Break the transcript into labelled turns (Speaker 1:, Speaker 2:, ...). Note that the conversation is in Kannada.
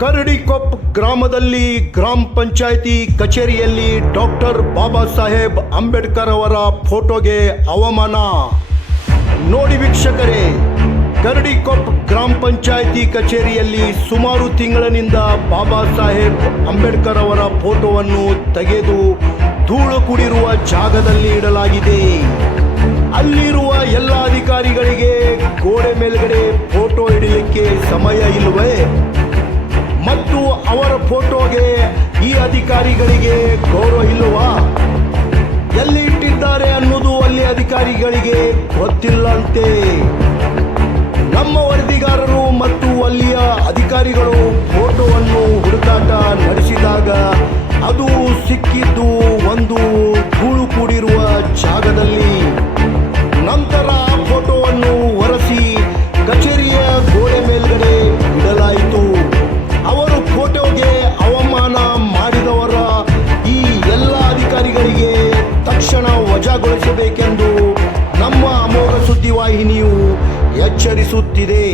Speaker 1: ಕರಡಿಕೊಪ್ ಗ್ರಾಮದಲ್ಲಿ ಗ್ರಾಮ ಪಂಚಾಯಿತಿ ಕಚೇರಿಯಲ್ಲಿ ಡಾಕ್ಟರ್ ಬಾಬಾ ಸಾಹೇಬ್ ಅಂಬೇಡ್ಕರ್ ಅವರ ಫೋಟೋಗೆ ಅವಮಾನ. ನೋಡಿ ವೀಕ್ಷಕರೇ ಕರಡಿಕೊಪ್ ಗ್ರಾಮ ಪಂಚಾಯಿತಿ ಕಚೇರಿಯಲ್ಲಿ ಸುಮಾರು ತಿಂಗಳಿನಿಂದ ಬಾಬಾ ಸಾಹೇಬ್ ಅಂಬೇಡ್ಕರ್ ಅವರ ಫೋಟೋವನ್ನು ತೆಗೆದು ಧೂಳು ಕುಡಿರುವ ಜಾಗದಲ್ಲಿ ಇಡಲಾಗಿದೆ. ಅಲ್ಲಿರುವ ಎಲ್ಲ ಅಧಿಕಾರಿಗಳಿಗೆ ಗೋಡೆ ಮೇಲ್ಗಡೆ ಫೋಟೋ ಹಿಡಿಯಲಿಕ್ಕೆ ಸಮಯ ಇಲ್ಲವೇ? ಈ ಅಧಿಕಾರಿಗಳಿಗೆ ಗೌರವ ಇಲ್ಲವಾ? ಎಲ್ಲಿ ಇಟ್ಟಿದ್ದಾರೆ ಅನ್ನೋದು ಅಲ್ಲಿ ಅಧಿಕಾರಿಗಳಿಗೆ ಗೊತ್ತಿಲ್ಲಂತೆ. ವಜಾಗೊಳಿಸಬೇಕೆಂದು ನಮ್ಮ ಅಮೋಘ ಸುದ್ದಿವಾಹಿನಿಯು ಎಚ್ಚರಿಸುತ್ತಿದೆ.